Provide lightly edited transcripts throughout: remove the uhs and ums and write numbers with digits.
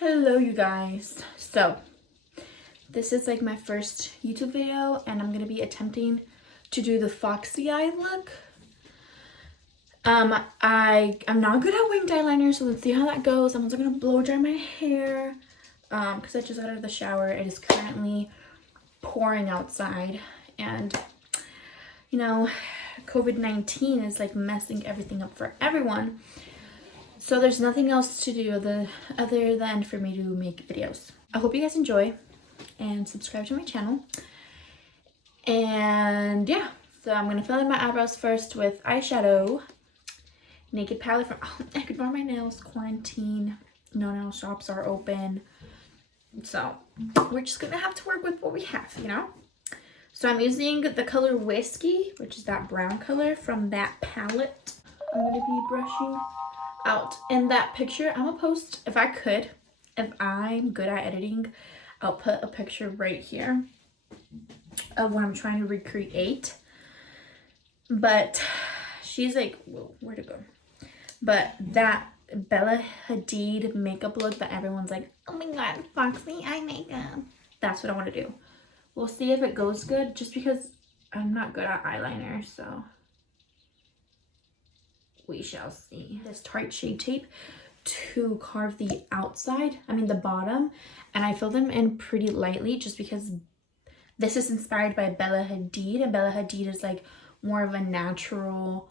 Hello you guys. So this is like my first YouTube video and I'm gonna be attempting to do the foxy eye look. I'm not good at winged eyeliner, so let's see how that goes. I'm also gonna blow dry my hair because I just got out of the shower. It is currently pouring outside and you know, COVID-19 is like messing everything up for everyone. So there's nothing else to do other than for me to make videos. I hope you guys enjoy and subscribe to my channel. And yeah, so I'm gonna fill in my eyebrows first with eyeshadow. Naked palette from, I could draw my nails, quarantine, no nail shops are open. So we're just gonna have to work with what we have, you know? So I'm using the color Whiskey, which is that brown color from that palette. I'm gonna be brushing out in that picture. I'm gonna post, if I'm good at editing, I'll put a picture right here of what I'm trying to recreate. But she's like, whoa, where'd it go? But that Bella Hadid makeup look that everyone's like, oh my god, foxy eye makeup. That's what I want to do. We'll see if it goes good, just because I'm not good at eyeliner, so we shall see. This Tarte Shade Tape to carve the the bottom, and I fill them in pretty lightly just because this is inspired by Bella Hadid, and Bella Hadid is like more of a natural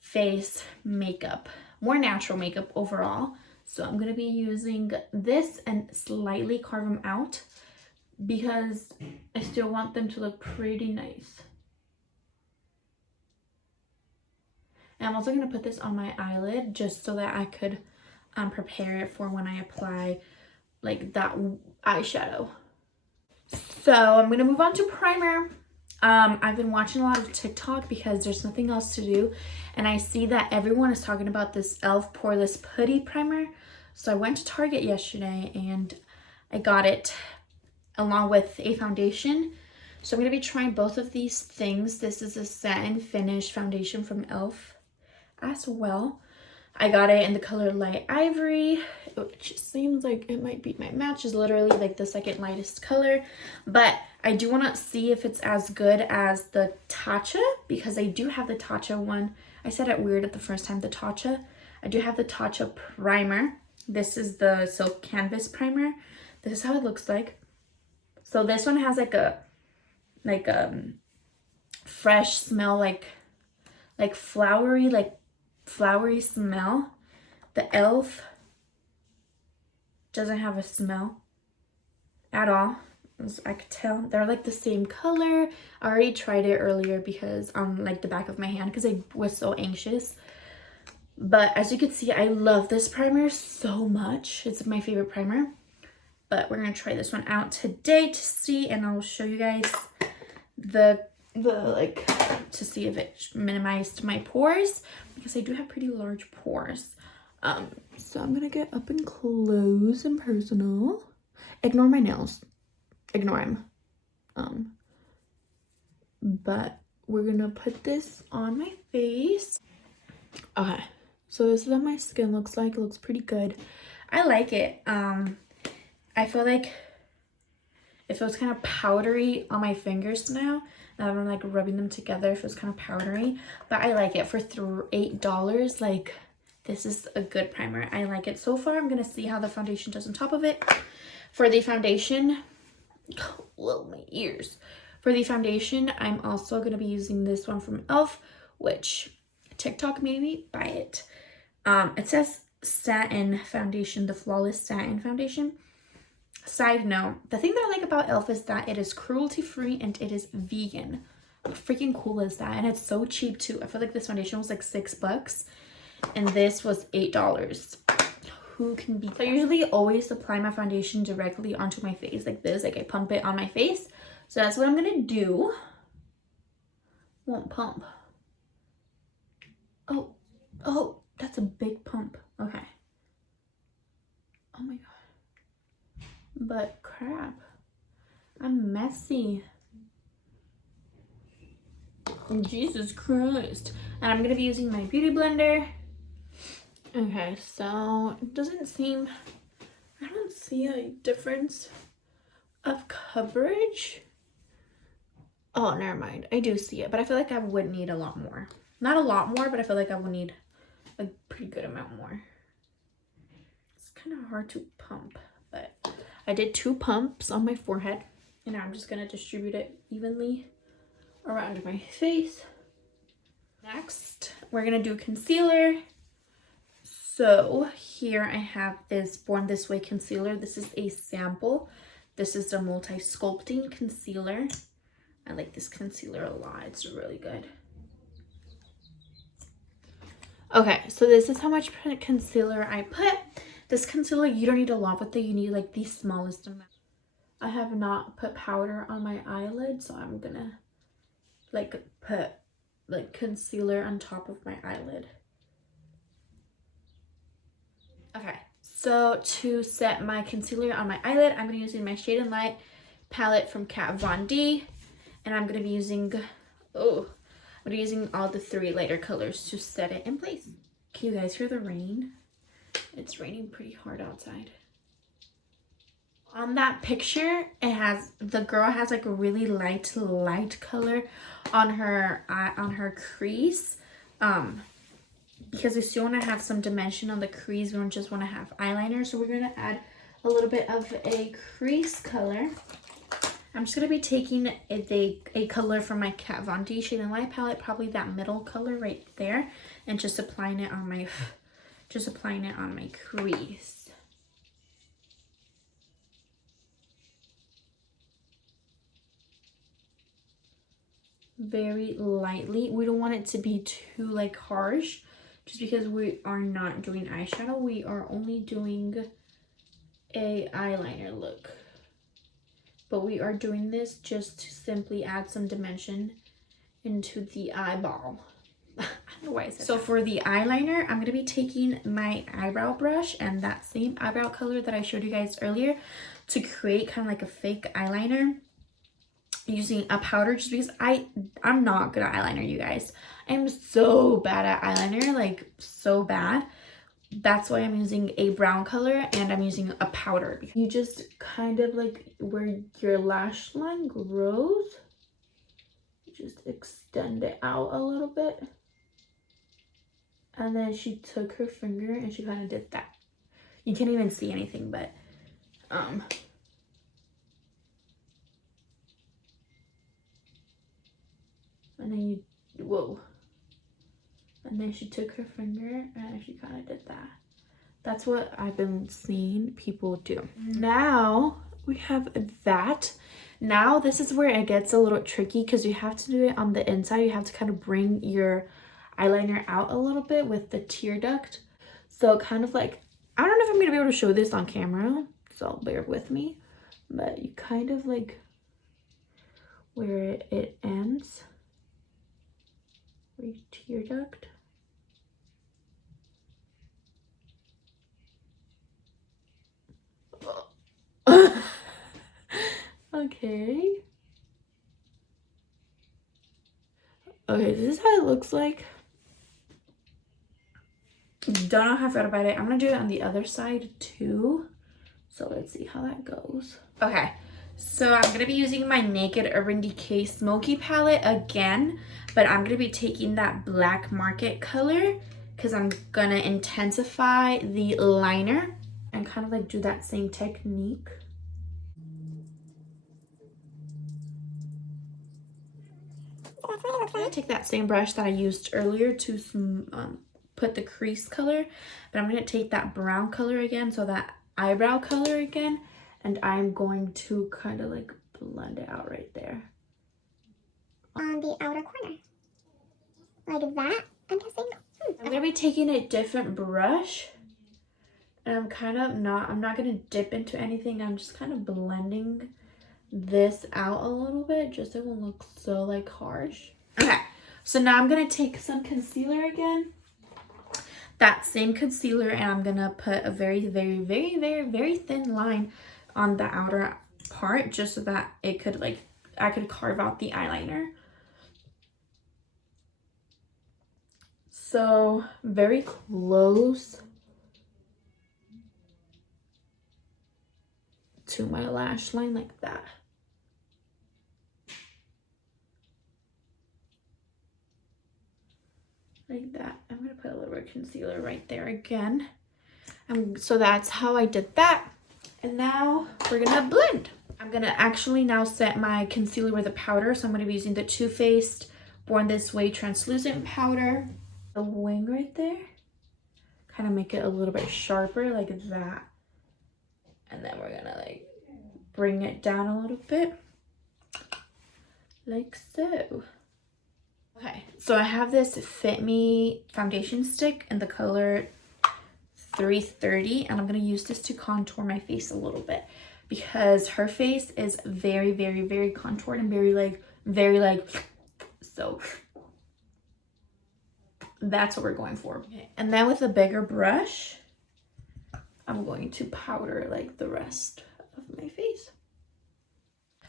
face makeup, more natural makeup overall. So I'm gonna be using this and slightly carve them out because I still want them to look pretty nice. And I'm also going to put this on my eyelid just so that I could prepare it for when I apply like that eyeshadow. So I'm going to move on to primer. I've been watching a lot of TikTok because there's nothing else to do. And I see that everyone is talking about this e.l.f. Poreless Putty Primer. So I went to Target yesterday and I got it along with a foundation. So I'm going to be trying both of these things. This is a satin finish foundation from e.l.f. as well. I got it in the color Light Ivory, which seems like it might be my match, is literally like the second lightest color, but I do want to see if it's as good as the Tatcha, because I do have the Tatcha one. I said it weird at the first time, the Tatcha. I do have the Tatcha primer. This is the Silk Canvas primer. This is how it looks like. So this one has like a fresh smell, like flowery smell. The e.l.f. doesn't have a smell at all, as I could tell. They're like the same color. I already tried it earlier because on like the back of my hand because I was so anxious. But as you can see, I love this primer so much. It's my favorite primer. But we're gonna try this one out today to see, and I'll show you guys the like to see if it minimized my pores, because I do have pretty large pores. So I'm gonna get up and close and personal. Ignore my nails, ignore them. But we're gonna put this on my face. Okay, so this is what my skin looks like. It looks pretty good. I like it. I feel like it feels kind of powdery on my fingers now. Now that I'm like rubbing them together, it feels kind of powdery, but I like it for $8. Like, this is a good primer. I like it so far. I'm gonna see how the foundation does on top of it. For the foundation, whoa, my ears. For the foundation, I'm also gonna be using this one from e.l.f., which TikTok made me buy it. It says satin foundation, the Flawless Satin Foundation. Side note, the thing that I like about e.l.f. is that it is cruelty-free and it is vegan. How freaking cool is that? And it's so cheap too. I feel like this foundation was like $6 and this was $8. Who can beat that? I usually always apply my foundation directly onto my face like this. Like I pump it on my face. So that's what I'm gonna do. Won't pump. Oh, that's a big pump. Okay. Oh my god. But crap, I'm messy. Jesus Christ. And I'm gonna be using my beauty blender. Okay, so it doesn't seem, I don't see a difference of coverage. Oh, never mind. I do see it, but I feel like I would need a lot more. Not a lot more, but I feel like I would need a pretty good amount more. It's kind of hard to pump, but I did 2 pumps on my forehead, and now I'm just gonna distribute it evenly around my face. Next, we're gonna do concealer. So here I have this Born This Way concealer. This is a sample. This is the multi-sculpting concealer. I like this concealer a lot. It's really good. Okay, so this is how much concealer I put. This concealer, you don't need a lot with it. You need like the smallest amount. I have not put powder on my eyelid, so I'm gonna like put like concealer on top of my eyelid. Okay, so to set my concealer on my eyelid, I'm gonna be using my Shade and Light palette from Kat Von D, and I'm gonna be using all the 3 lighter colors to set it in place. Can you guys hear the rain? It's raining pretty hard outside. On that picture, the girl has like a really light color on her crease. Because we still want to have some dimension on the crease. We don't just want to have eyeliner. So we're going to add a little bit of a crease color. I'm just going to be taking a color from my Kat Von D Shade and Light palette, probably that middle color right there, and just applying it on my crease. Very lightly. We don't want it to be too like harsh, just because we are not doing eyeshadow. We are only doing a eyeliner look. But we are doing this just to simply add some dimension into the eyeball. I don't know why I said so that. For the eyeliner, I'm going to be taking my eyebrow brush and that same eyebrow color that I showed you guys earlier to create kind of like a fake eyeliner using a powder, just because I'm not good at eyeliner, you guys. I'm so bad at eyeliner, like so bad. That's why I'm using a brown color and I'm using a powder. You just kind of like where your lash line grows, just extend it out a little bit. And then she took her finger and she kind of did that. You can't even see anything, but and then and then she took her finger and she kind of did that. That's what I've been seeing people do. Now we have that. Now this is where it gets a little tricky because you have to do it on the inside. You have to kind of bring your eyeliner out a little bit with the tear duct. So kind of like, I don't know if I'm going to be able to show this on camera, so bear with me. But you kind of like where it ends, where you tear duct. Okay. Okay, this is how it looks like. Don't know how I felt about it. I'm gonna do it on the other side too. So let's see how that goes. Okay, so I'm gonna be using my Naked Urban Decay Smoky palette again, but I'm gonna be taking that Black Market color because I'm gonna intensify the liner and kind of like do that same technique. I'm gonna take that same brush that I used earlier to put the crease color, but I'm gonna take that brown color again, so that eyebrow color again, and I'm going to kind of like blend it out right there on the outer corner, like that. I'm guessing. I'm gonna be taking a different brush, and I'm not gonna dip into anything. I'm just kind of blending this out a little bit just so it won't look so like harsh. Okay, so now I'm gonna take some concealer again, that same concealer, and I'm gonna put a very thin line on the outer part just so that it could like I could carve out the eyeliner. So very close. to my lash line like that. Like that. I'm gonna put a little bit of concealer right there again. So that's how I did that. And now we're gonna blend. I'm gonna actually now set my concealer with a powder. So I'm gonna be using the Too Faced Born This Way translucent powder. The wing right there. Kind of make it a little bit sharper like that. And then we're gonna like bring it down a little bit. Like so. Okay, so I have this Fit Me foundation stick in the color 330, and I'm gonna use this to contour my face a little bit because her face is very, very, very contoured and very like, so that's what we're going for. Okay. And then with a bigger brush, I'm going to powder like the rest of my face.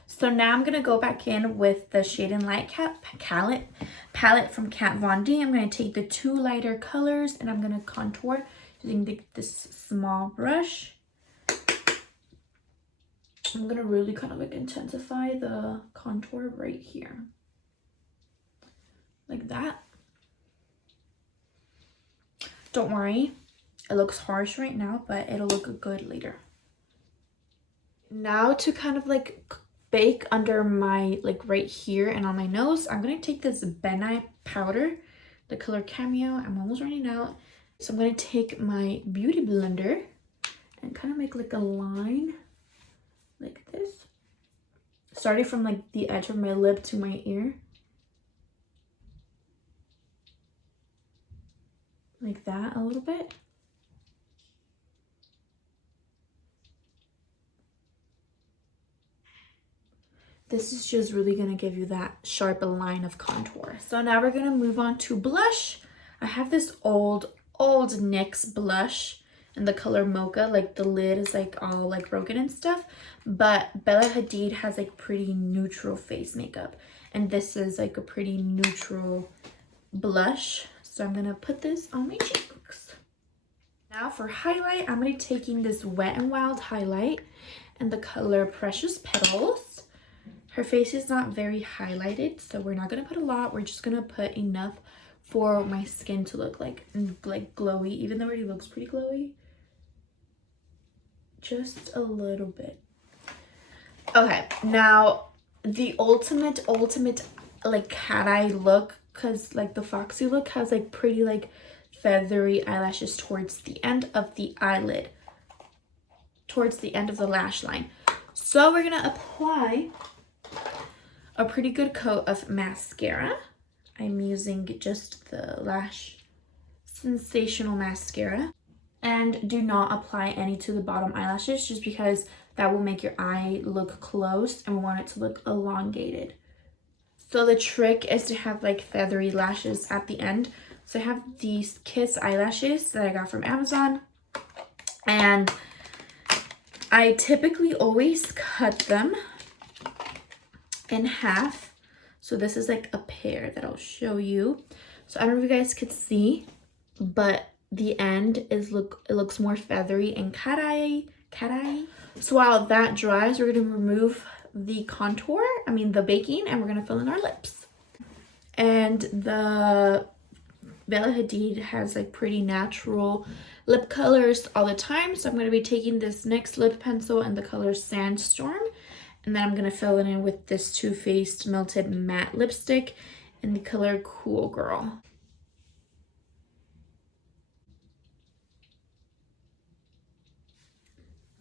So now I'm gonna go back in with the Shade and Light palette from Kat Von D. I'm gonna take the two lighter colors and I'm gonna contour using this small brush. I'm gonna really kind of like intensify the contour right here. Like that. Don't worry, it looks harsh right now, but it'll look good later. Now to kind of like bake under my, like right here and on my nose, I'm gonna take this Ben Nye powder, the color Cameo. I'm almost running out. So I'm gonna take my beauty blender and kind of make like a line like this. Starting from like the edge of my lip to my ear. Like that a little bit. This is just really gonna give you that sharp line of contour. So now we're gonna move on to blush. I have this old NYX blush in the color Mocha. Like the lid is like all like broken and stuff. But Bella Hadid has like pretty neutral face makeup. And this is like a pretty neutral blush. So I'm gonna put this on my cheeks. Now for highlight, I'm gonna be taking this Wet n Wild highlight in the color Precious Petals. Her face is not very highlighted, so we're not gonna put a lot. We're just gonna put enough for my skin to look like glowy, even though it already looks pretty glowy. Just a little bit. Okay, now the ultimate like cat eye look, because like the Foxy look has like pretty like feathery eyelashes towards the end of the eyelid, towards the end of the lash line. So we're gonna apply a pretty good coat of mascara. I'm using just the Lash Sensational mascara. And do not apply any to the bottom eyelashes just because that will make your eye look close and we want it to look elongated. So the trick is to have like feathery lashes at the end. So I have these Kiss eyelashes that I got from Amazon. And I typically always cut them in half. So this is like a pair that I'll show you. So I don't know if you guys could see, but the end is it looks more feathery and cat eye. So while that dries, we're gonna remove the contour, the baking, and we're gonna fill in our lips. And the Bella Hadid has like pretty natural lip colors all the time. So I'm gonna be taking this NYX lip pencil in the color Sandstorm. And then I'm gonna fill it in with this Too Faced Melted Matte Lipstick in the color Cool Girl.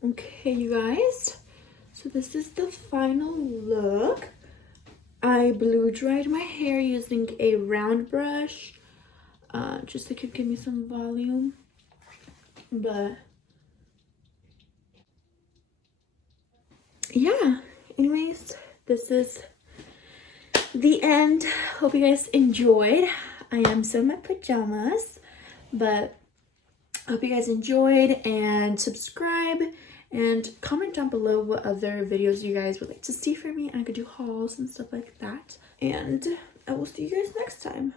Okay, you guys, so this is the final look. I blow dried my hair using a round brush, just so it could give me some volume. But yeah, anyways, this is the end. Hope you guys enjoyed. I am still in my pajamas, but I hope you guys enjoyed, and subscribe and comment down below what other videos you guys would like to see from me. I could do hauls and stuff like that. And I will see you guys next time.